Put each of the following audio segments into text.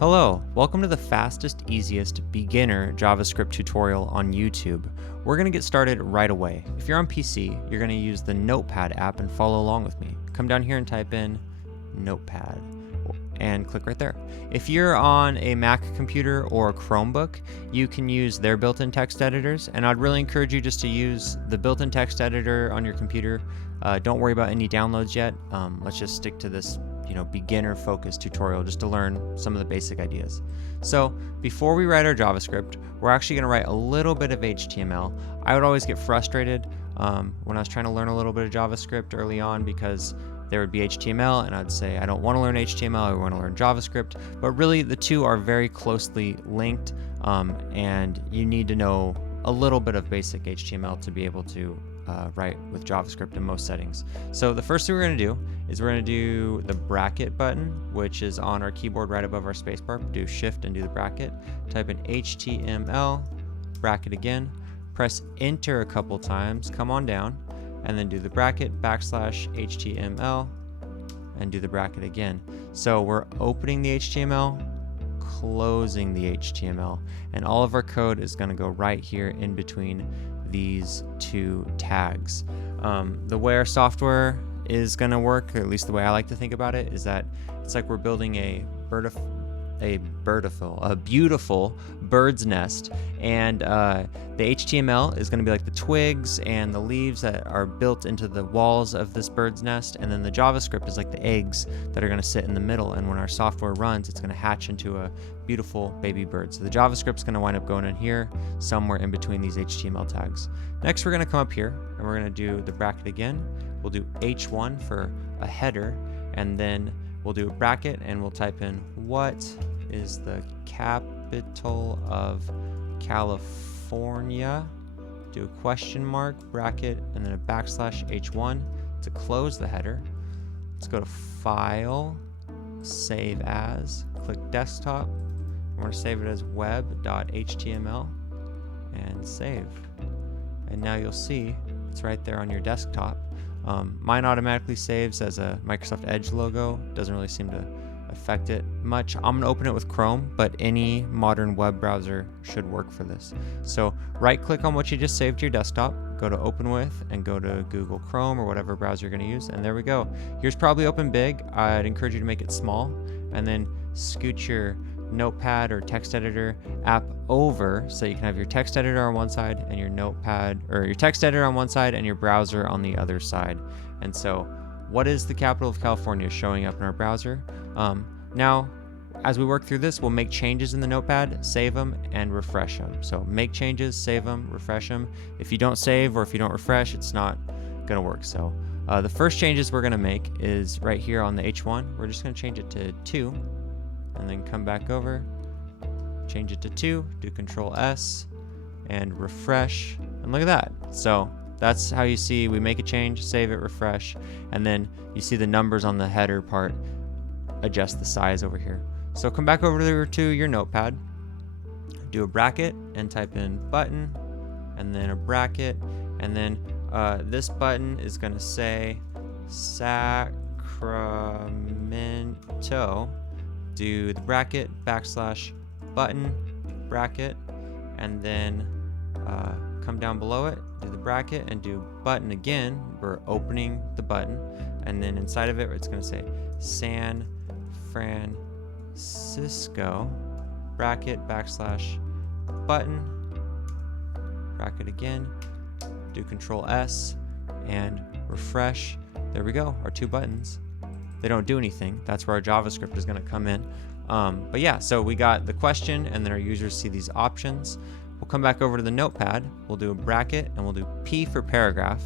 Hello, welcome to the fastest, easiest beginner JavaScript tutorial on YouTube. We're going to get started right away. If you're on PC, you're going to use the Notepad app and follow along with me. Come down here and type in Notepad and click right there. If you're on a Mac computer or a Chromebook, you can use their built-in text editors, and I'd really encourage you just to use the built-in text editor on your computer. Don't worry about any downloads yet. Let's just stick to this beginner focused tutorial just to learn some of the basic ideas. So before we write our JavaScript, we're actually going to write a little bit of HTML. I would always get frustrated when I was trying to learn a little bit of JavaScript early on because there would be HTML and I'd say I don't want to learn HTML, I want to learn JavaScript, but really the two are very closely linked, and you need to know a little bit of basic HTML to be able to write with JavaScript in most settings. So the first thing we're going to do is we're going to do the bracket button, which is on our keyboard right above our spacebar. Do shift and do the bracket. Type in HTML, bracket again, press enter a couple times, come on down, and then do the bracket backslash HTML and do the bracket again. So we're opening the HTML, closing the HTML, and all of our code is going to go right here in between these two tags. The way our software is going to work, or at least the way I like to think about it, is that it's like we're building a beautiful bird's nest, and the HTML is going to be like the twigs and the leaves that are built into the walls of this bird's nest, and then the JavaScript is like the eggs that are going to sit in the middle, and when our software runs, it's going to hatch into a beautiful baby bird. So the JavaScript is going to wind up going in here somewhere in between these HTML tags. Next, we're going to come up here and we're going to do the bracket again. We'll do H1 for a header, and then we'll do a bracket and we'll type in what is the capital of California. Do a question mark, bracket, and then a backslash H1 to close the header. Let's go to File, Save As, click Desktop. We're going to save it as web.html and save. And now you'll see it's right there on your desktop. Mine automatically saves as a Microsoft Edge logo. Doesn't really seem to affect it much. I'm going to open it with Chrome, but any modern web browser should work for this. So right click on what you just saved to your desktop, go to Open With, and go to Google Chrome or whatever browser you're going to use, and there we go. Yours probably open big. I'd encourage you to make it small, and then scoot your Notepad or text editor app over so you can have your text editor on one side and your Notepad, or your text editor on one side and your browser on the other side. And so what is the capital of California showing up in our browser? Now as we work through this, we'll make changes in the Notepad, save them, and refresh them. So make changes, save them, refresh them. If you don't save or if you don't refresh, it's not gonna work. So the first changes we're gonna make is right here on the H1. We're just gonna change it to 2, and then come back over, change it to 2, do Control S, and refresh, and look at that. So that's how you see we make a change, save it, refresh, and then you see the numbers on the header part adjust the size over here. So come back over to your Notepad, do a bracket, and type in button, and then a bracket, and then this button is going to say Sacramento. Do the bracket backslash button bracket, and then come down below it, do the bracket, and do button again. We're opening the button, and then inside of it it's going to say San Francisco, bracket backslash button bracket again, do Control S and refresh. There we go, our two buttons. They don't do anything. That's where our JavaScript is going to come in. But yeah, so we got the question, and then our users see these options. We'll come back over to the Notepad. We'll do a bracket, and we'll do P for paragraph.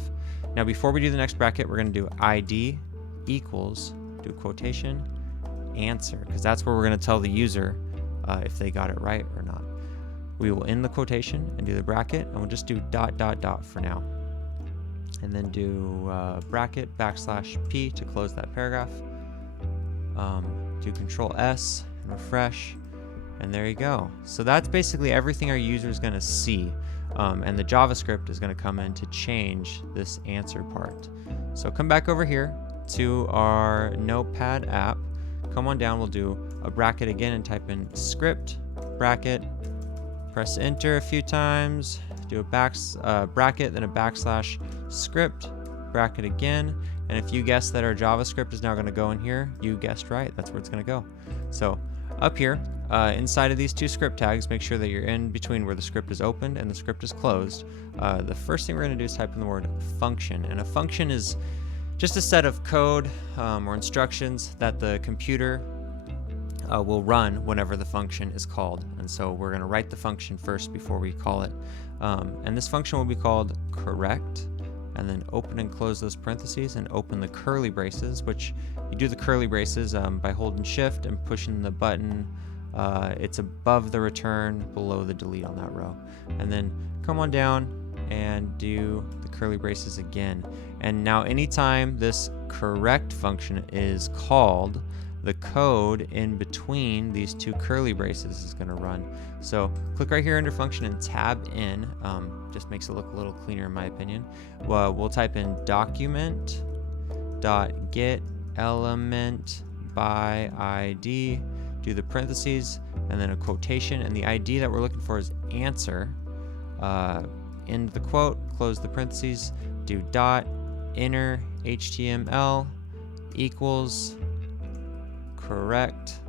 Now, before we do the next bracket, we're going to do ID equals, do quotation, answer, because that's where we're going to tell the user if they got it right or not. We will end the quotation and do the bracket, and we'll just do ... for now. And then do bracket backslash P to close that paragraph. Do Control S and refresh, and there you go. So that's basically everything our user is going to see, and the JavaScript is going to come in to change this answer part. So come back over here to our Notepad app, come on down, we'll do a bracket again and type in script, bracket, press enter a few times, do a bracket, then a backslash script, bracket again. And if you guessed that our JavaScript is now going to go in here, you guessed right. That's where it's going to go. So up here, inside of these two script tags, make sure that you're in between where the script is opened and the script is closed. The first thing we're going to do is type in the word function. And a function is just a set of code or instructions that the computer will run whenever the function is called. And so we're going to write the function first before we call it. And this function will be called correct. And then open and close those parentheses and open the curly braces, which you do the curly braces by holding shift and pushing the button. It's above the return, below the delete on that row. And then come on down and do the curly braces again. And now anytime this correct function is called, the code in between these two curly braces is going to run. So click right here under function and tab in. Just makes it look a little cleaner in my opinion. Well, we'll type in document.get element by ID, do the parentheses and then a quotation, and the ID that we're looking for is answer. End the quote, close the parentheses, do dot inner HTML equals correct,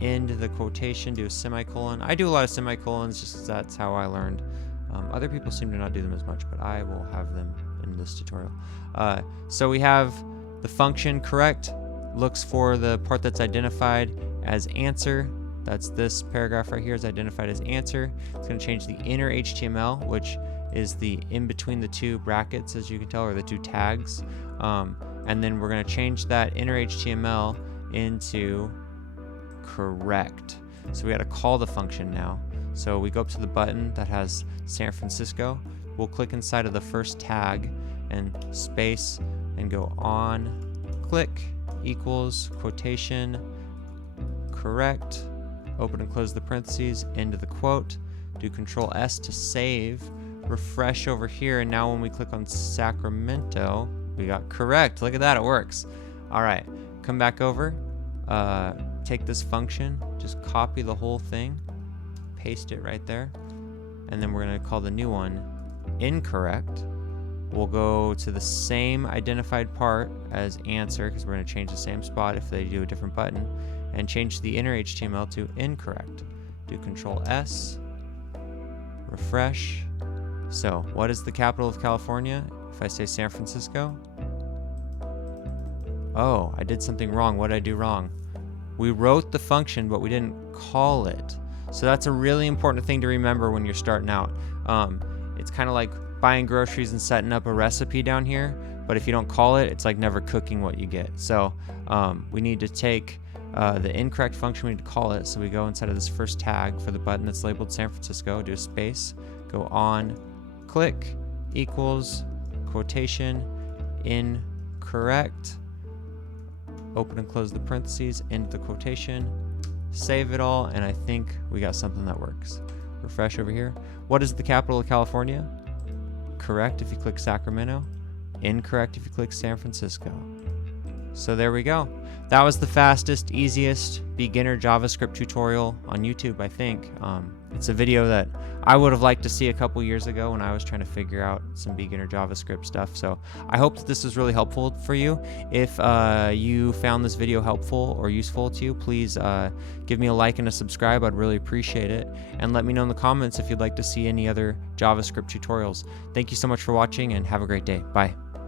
end the quotation, do a semicolon. I do a lot of semicolons just because that's how I learned. Other people seem to not do them as much, but I will have them in this tutorial. So we have the function correct, looks for the part that's identified as answer. That's this paragraph right here is identified as answer. It's going to change the inner HTML, which is the in between the two brackets, as you can tell, or the two tags. And then we're going to change that inner HTML into correct. So we got to call the function now. So we go up to the button that has San Francisco. We'll click inside of the first tag and space and go on, click equals quotation correct, open and close the parentheses, into the quote, do Control S to save, refresh over here, and now when we click on Sacramento, we got correct. Look at that, it works. All right, come back over, take this function, just copy the whole thing, paste it right there, and then we're going to call the new one incorrect. We'll go to the same identified part as answer, because we're going to change the same spot if they do a different button, and change the inner HTML to incorrect. Do Control S, refresh. So what is the capital of California? If I say San Francisco, oh, I did something wrong. What did I do wrong? We wrote the function, but we didn't call it. So that's a really important thing to remember when you're starting out. It's kind of like buying groceries and setting up a recipe down here, but if you don't call it, it's like never cooking what you get. So we need to take the incorrect function, we need to call it. So we go inside of this first tag for the button that's labeled San Francisco, do a space, go on, click, equals, quotation, incorrect, open and close the parentheses, end the quotation, save it all, and I think we got something that works. Refresh over here. What is the capital of California? Correct if you click Sacramento, incorrect if you click San Francisco. So there we go. That was the fastest, easiest beginner JavaScript tutorial on YouTube, I think. It's a video that I would have liked to see a couple years ago when I was trying to figure out some beginner JavaScript stuff. So I hope that this was really helpful for you. If you found this video helpful or useful to you, please give me a like and a subscribe. I'd really appreciate it. And let me know in the comments if you'd like to see any other JavaScript tutorials. Thank you so much for watching and have a great day. Bye.